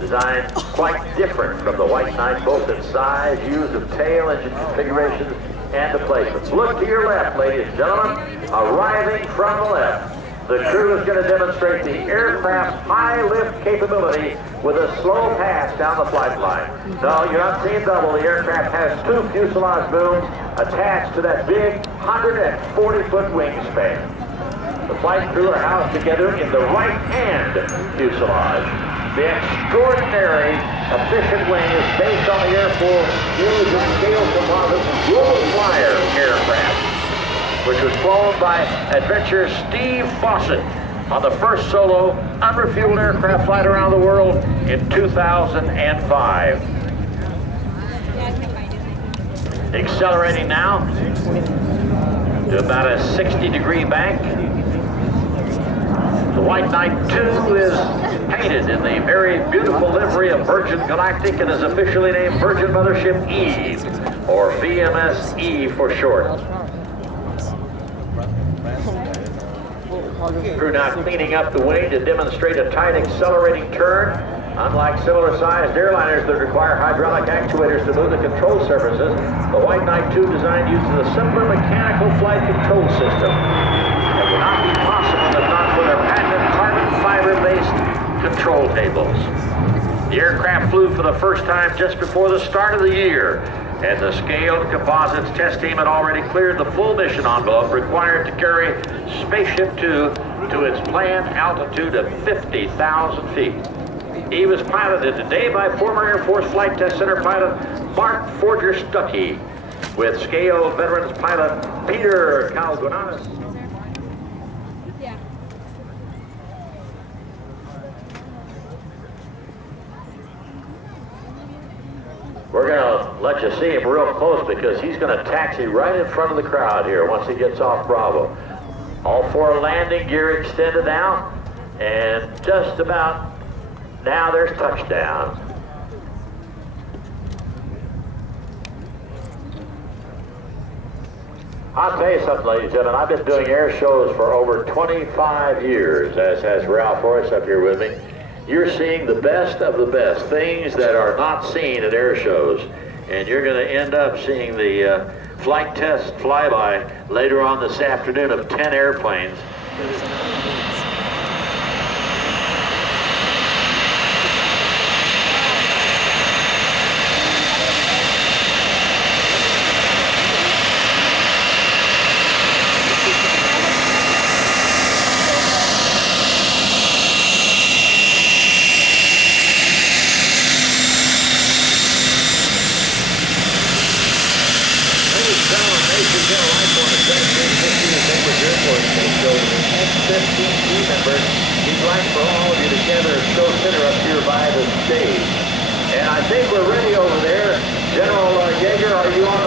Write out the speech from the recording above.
designed quite different from the White Knight, both in size, use of tail, engine configurations, and the placements. Look to your left, ladies and gentlemen. Arriving from the left, the crew is going to demonstrate the aircraft's high lift capability with a slow pass down the flight line. No, you're not seeing double. The aircraft has 2 fuselage booms attached to that big 140-foot wingspan. The flight crew are housed together in the right-hand fuselage. The extraordinary efficient wing is based on the Air Force using scale composite low flyer aircraft, which was flown by adventurer Steve Fawcett on the first solo unrefueled aircraft flight around the world in 2005. Accelerating now to about a 60-degree bank. The White Knight 2 is painted in the very beautiful livery of Virgin Galactic and is officially named Virgin Mothership E, or VMS-E for short. Crew now cleaning up the wing to demonstrate a tight accelerating turn. Unlike similar-sized airliners that require hydraulic actuators to move the control surfaces, the White Knight 2 design uses a simpler mechanical flight control system. It would not be possible if not for their patented carbon fiber-based control tables. The aircraft flew for the first time just before the start of the year, and the scaled composites test team had already cleared the full mission envelope required to carry Spaceship 2 to its planned altitude of 50,000 feet. He was piloted today by former Air Force Flight Test Center pilot Mark Forger-Stuckey, with scaled veterans pilot Peter Kalgonanis. We're going to let you see him real close because he's going to taxi right in front of the crowd here once he gets off Bravo. All 4 landing gear extended out, and just about now there's touchdown. I'll tell you something, ladies and gentlemen, I've been doing air shows for over 25 years, as has Ralph Horace up here with me. You're seeing the best of the best, things that are not seen at air shows. And you're going to end up seeing the flight test flyby later on this afternoon of 10 airplanes. He'd like for all of you to gather a show center up here by the stage. And I think we're ready over there. General Yeager, are you on